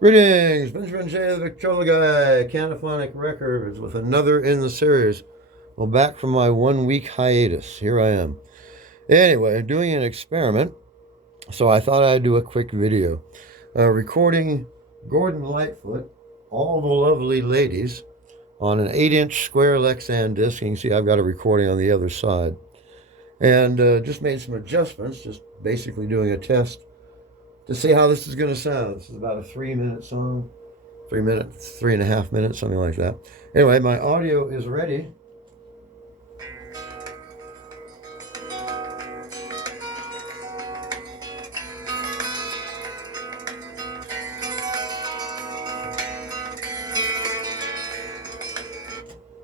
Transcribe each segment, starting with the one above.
Greetings, Benjamin J. the Victrola Canophonic Records with another in the series. Well, back from my 1 week hiatus. Here I am. Anyway, doing an experiment, so I thought I'd do a quick video. Recording Gordon Lightfoot, All the Lovely Ladies, on an 8-inch square Lexan disc. You can see I've got a recording on the other side. And just made some adjustments, just basically doing a test to see how this is going to sound. This is about a 3-minute song. 3 minutes, 3.5 minutes, something like that. Anyway, my audio is ready.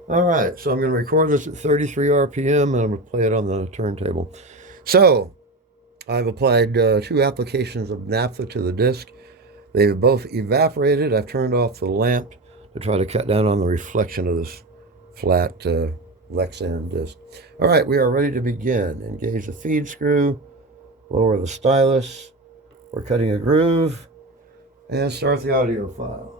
All right, so I'm going to record this at 33 RPM and I'm going to play it on the turntable. So, I've applied 2 applications of naphtha to the disc. They've both evaporated. I've turned off the lamp to try to cut down on the reflection of this flat Lexan disc. All right, we are ready to begin. Engage the feed screw, lower the stylus. We're cutting a groove, and start the audio file.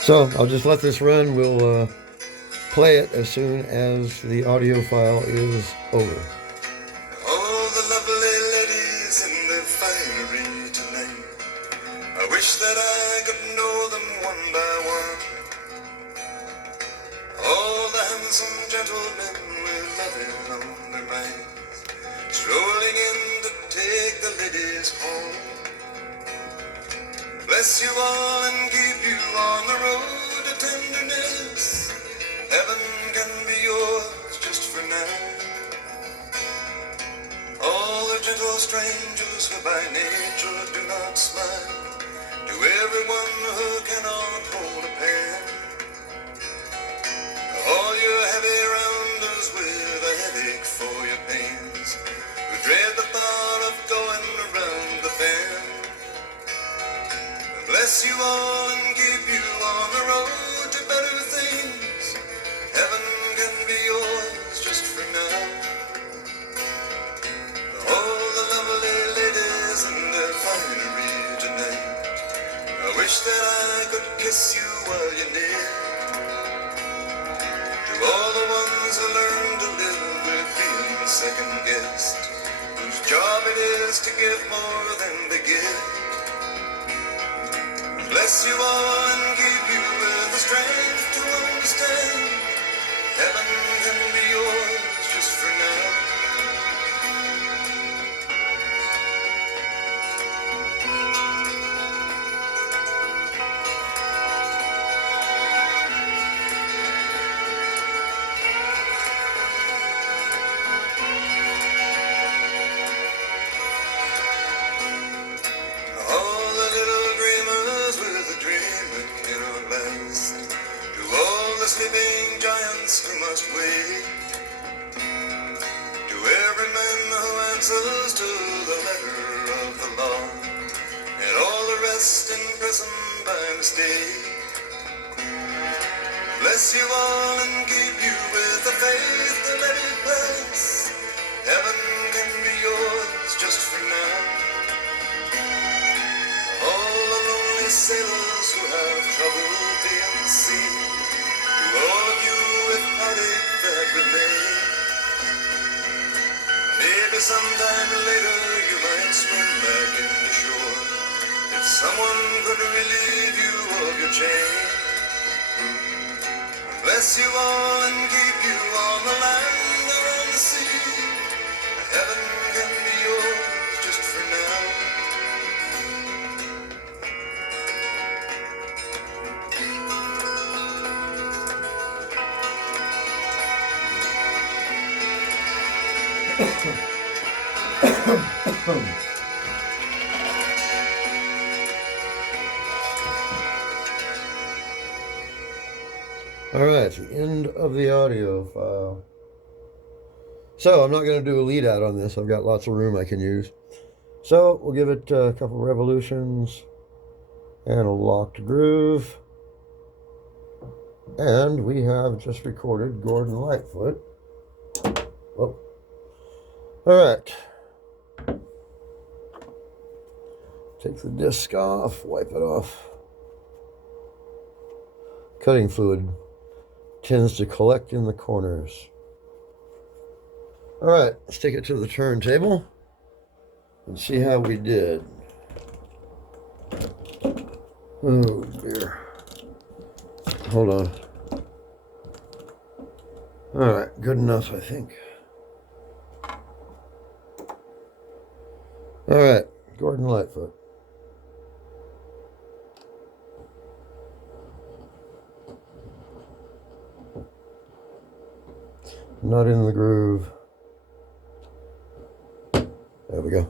So I'll just let this run. We'll play it as soon as the audio file is over. All the lovely ladies in the finery tonight, I wish that I could know them one by one. All the handsome gentlemen with loving on their minds, strolling in to take the ladies home. Bless you all and keep you on the road to tenderness. Heaven can be yours just for now. All the gentle strangers who by nature do not smile, to everyone who cannot hold a pen. All you heavy rounders with a headache for your pains, who dread the thought of going around the bend. Bless you all and keep you on the road to better things. Heaven can be yours just for now. All the lovely ladies in their finery tonight, I wish that I could kiss you while you're near. To all the ones who learn to live with being a second guest, whose job it is to give more than they give. Bless you all and keep you with the strength to understand. Heaven can be yours just for now. All the little dreamers with a dream that cannot last, to all the sleeping giants who must wake, to every man who answers to the letter of the law, and all the rest in prison by mistake. Bless you all and keep you with the faith to let it pass. Heaven can be yours just for now. All the lonely sailors who have trouble being seen, to all of you with heartache that remain, maybe sometime later you might swim back into shore, if someone could relieve you of your chain. Bless you all and keep you on the land or on the sea. Heaven can be yours just for now. All right, it's the end of the audio file. So I'm not going to do a lead out on this. I've got lots of room I can use. So we'll give it a couple revolutions and a locked groove. And we have just recorded Gordon Lightfoot. Oh. All right. Take the disc off, wipe it off. Cutting fluid tends to collect in the corners. All right, let's take it to the turntable and see how we did. Oh dear. Hold on. All right, good enough, I think. All right, Gordon Lightfoot. Not in the groove. There we go.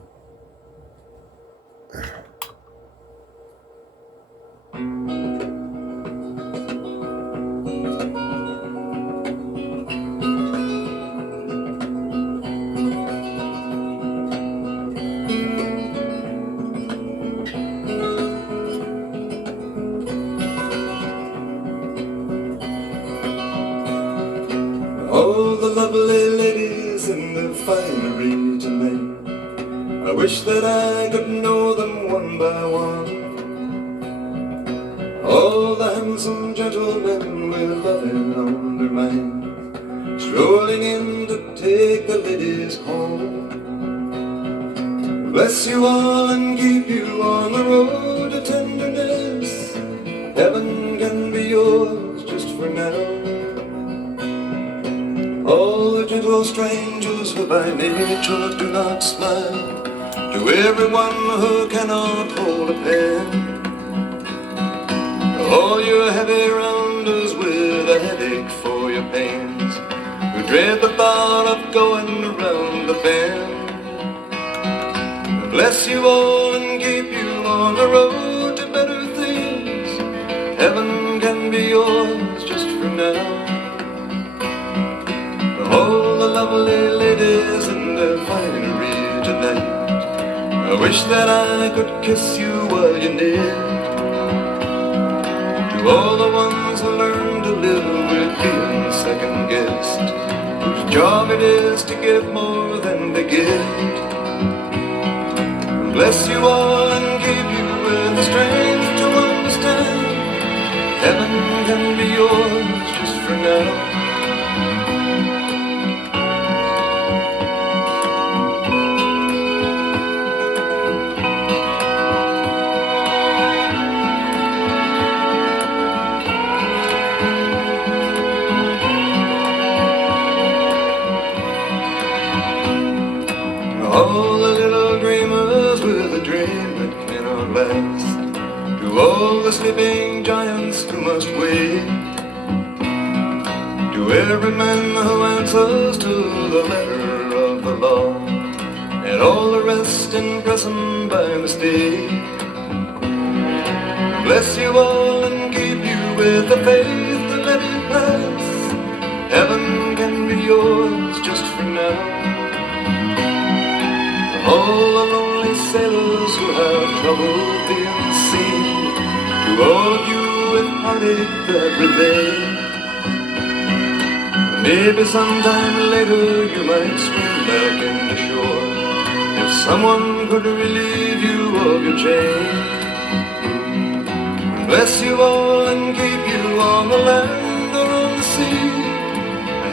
Oh, the lovely ladies in the finery tonight, I wish that I could know them one by one. All the handsome gentlemen with loving on their mind, strolling in to take the ladies home. Bless you all and keep you on the road to tenderness. Heaven can be yours just for now. All the gentle strangers who by nature do not smile, to everyone who cannot hold a pen. All your heavy rounders with a headache for your pains, who dread the thought of going around the bend. Bless you all and keep you on the road to better things. Heaven can be yours just for now. All the lovely ladies in their finery tonight, I wish that I could kiss you while you're near. To all the ones who learn to live with being second guessed, whose job it is to give more than they get. Bless you all and keep you with the strength to understand. Heaven can be yours just for now. All the little dreamers with a dream that cannot last, to all the sleeping giants who must wait, to every man who answers to the letter of the law, and all the rest in prison by mistake. Bless you all and keep you with the faith to let it pass. Heaven can be yours just for now. All the lonely sailors who have trouble being seen, to all of you with heartache that remain, maybe sometime later you might swim back into shore, if someone could relieve you of your chain. Bless you all and keep you on the land or on the sea.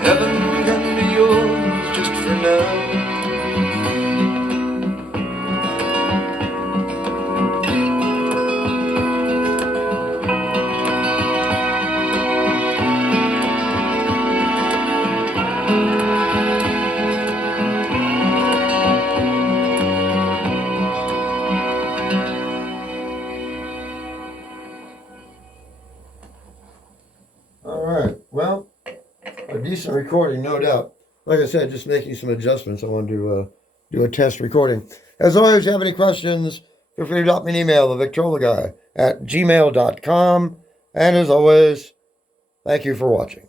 Heaven can be yours just for now. Well, a decent recording, no doubt. Like I said, just making some adjustments. I want to do a test recording. As always, if you have any questions, feel free to drop me an email, TheVictrolaGuy @gmail.com. And as always, thank you for watching.